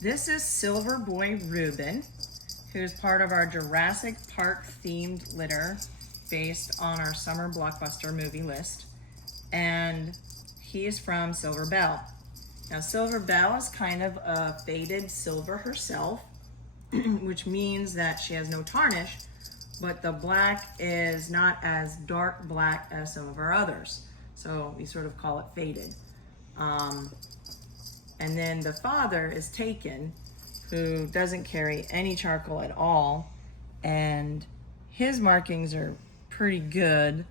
This is Silver Boy Reuben, who's part of our Jurassic Park themed litter based on our summer blockbuster movie list. And he is from Silver Belle. Now, Silver Belle is kind of a faded silver herself, which means that she has no tarnish, but the black is not as dark black as some of our others. So we sort of call it faded. And then the father is Taken, who doesn't carry any charcoal at all, and his markings are pretty good.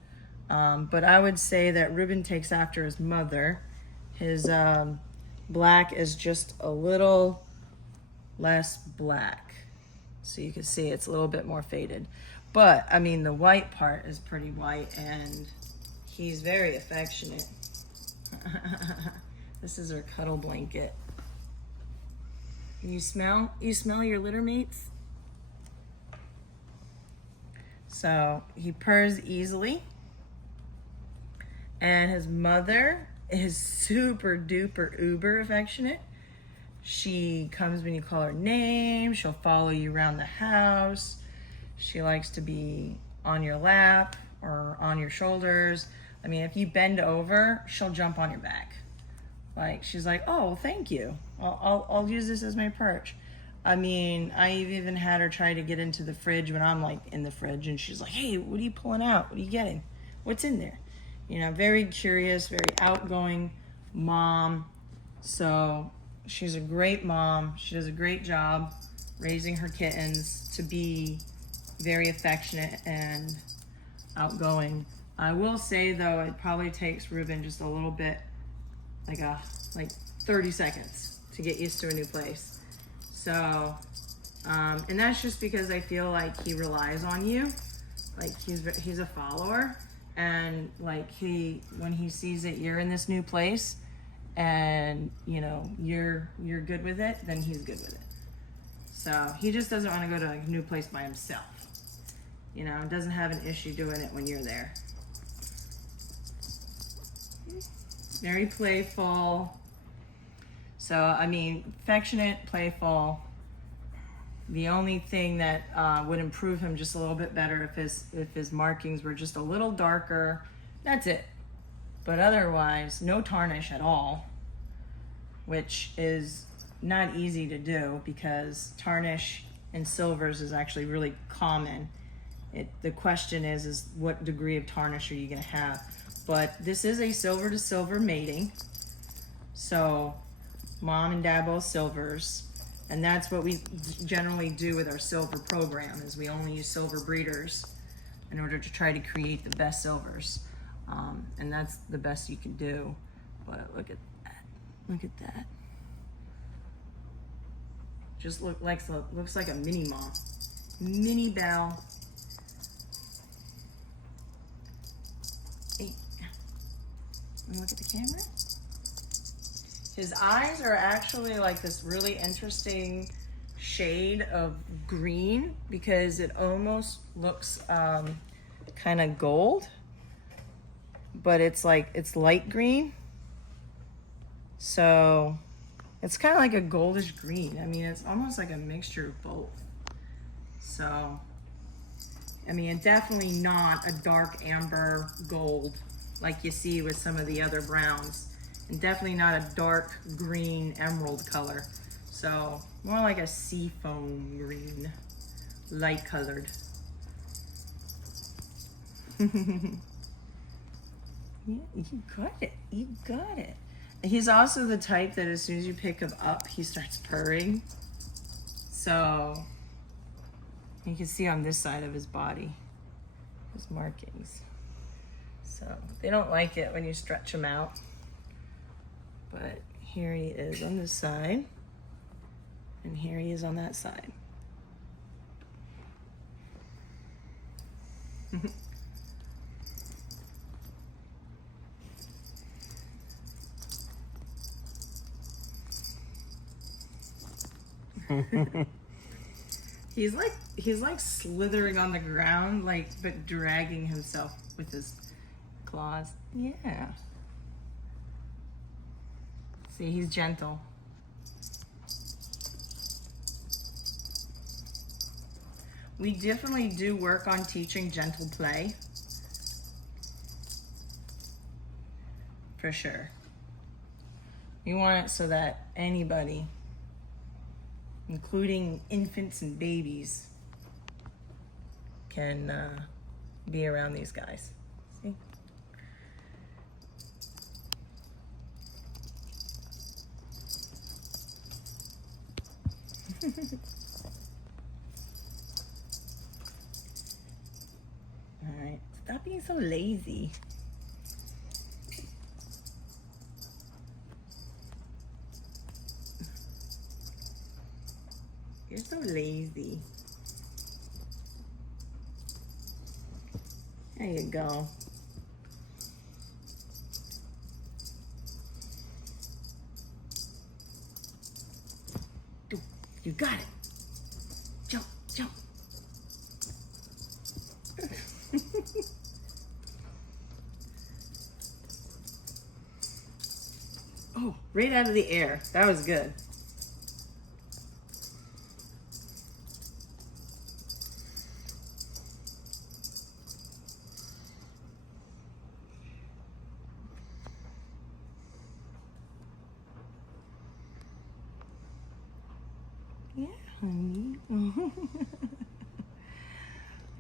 But I would say that Reuben takes after his mother. His black is just a little less black. So you can see it's a little bit more faded. But, I mean, the white part is pretty white, and he's very affectionate. This is her cuddle blanket. You smell your litter mates? So he purrs easily. And his mother is super duper uber affectionate. She comes when you call her name. She'll follow you around the house. She likes to be on your lap or on your shoulders. I mean, if you bend over, she'll jump on your back. Like, she's like, oh, thank you. I'll use this as my perch. I mean, I've even had her try to get into the fridge when I'm like in the fridge, and she's like, hey, what are you pulling out? What are you getting? What's in there? You know, very curious, very outgoing mom. So she's a great mom. She does a great job raising her kittens to be very affectionate and outgoing. I will say, though, it probably takes Reuben just a little bit, like 30 seconds to get used to a new place. So, and that's just because I feel like he relies on you. Like, he's a follower, and like when he sees that you're in this new place and you know you're good with it, then he's good with it. So he just doesn't want to go to a new place by himself. You know, doesn't have an issue doing it when you're there. Very playful. So, I mean, affectionate, playful. The only thing that would improve him just a little bit better if his markings were just a little darker. That's it. But otherwise, no tarnish at all, which is not easy to do because tarnish in silvers is actually really common. The question is what degree of tarnish are you going to have? But this is a silver to silver mating. So mom and dad both silvers. And that's what we generally do with our silver program is we only use silver breeders in order to try to create the best silvers. And that's the best you can do. But look at that. Look at that. Just looks like a mini mom. Mini Belle. Hey, look at the camera. His eyes are actually like this really interesting shade of green because it almost looks kind of gold, but it's light green. So it's kind of like a goldish green. I mean, it's almost like a mixture of both. So, I mean, it's definitely not a dark amber gold like you see with some of the other browns. And definitely not a dark green emerald color. So more like a sea foam green, light colored. Yeah, you got it. You got it. He's also the type that as soon as you pick him up, he starts purring. So you can see on this side of his body, his markings. So they don't like it when you stretch him out. But here he is on this side, and here he is on that side. He's like slithering on the ground, but dragging himself with his claws. Yeah. See, he's gentle. We definitely do work on teaching gentle play. For sure. You want it so that anybody, including infants and babies, can be around these guys. See? All right, stop being so lazy. You're so lazy. There you go. You got it. Jump, jump. Oh, right out of the air. That was good. Yeah, honey. Look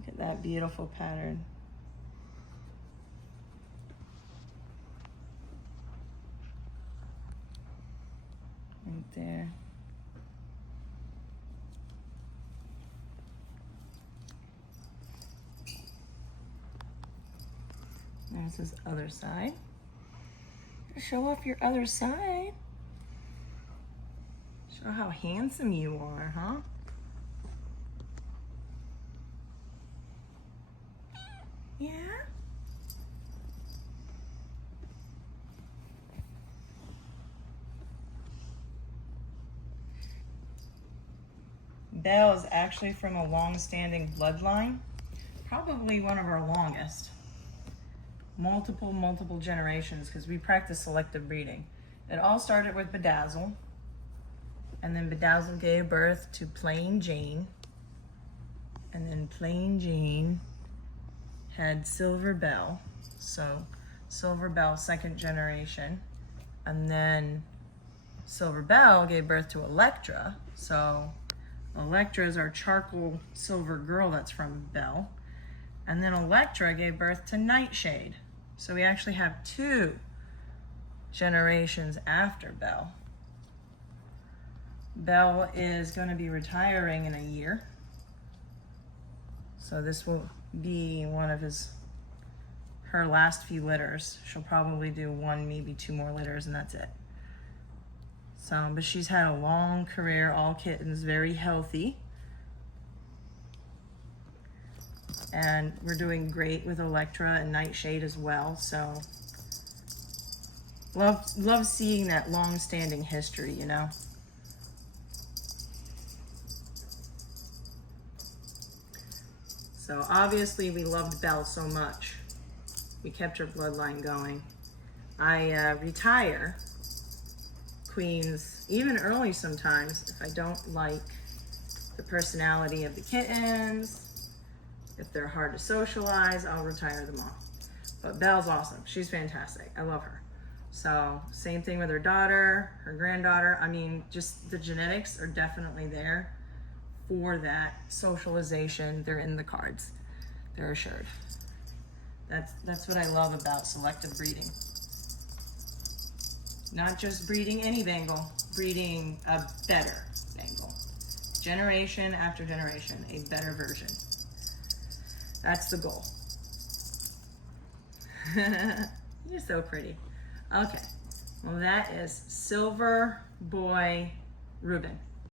at that beautiful pattern. Right there. There's his other side. Show off your other side. Show how handsome you are, huh? Yeah? Belle is actually from a long-standing bloodline, probably one of our longest. Multiple generations, because we practice selective breeding. It all started with Bedazzle, and then Bedazzle gave birth to Plain Jane, and then Plain Jane had Silver Belle, so Silver Belle, second generation, and then Silver Belle gave birth to Electra, so Electra is our charcoal silver girl that's from Belle, and then Electra gave birth to Nightshade. So we actually have 2 generations after Belle. Belle is going to be retiring in a year. So this will be one of her last few litters. She'll probably do 1, maybe 2 more litters, and that's it. So, but she's had a long career, all kittens, very healthy. And we're doing great with Electra and Nightshade as well. So love seeing that long-standing history, you know. So obviously we loved Belle so much. We kept her bloodline going. I retire queens even early sometimes if I don't like the personality of the kittens. If they're hard to socialize, I'll retire them all. But Belle's awesome. She's fantastic. I love her. So same thing with her daughter, her granddaughter. I mean, just the genetics are definitely there for that socialization. They're in the cards. They're assured. That's what I love about selective breeding. Not just breeding any Bengal, breeding a better Bengal. Generation after generation, a better version. That's the goal. You're so pretty. Okay, well that is Silver Boy Reuben.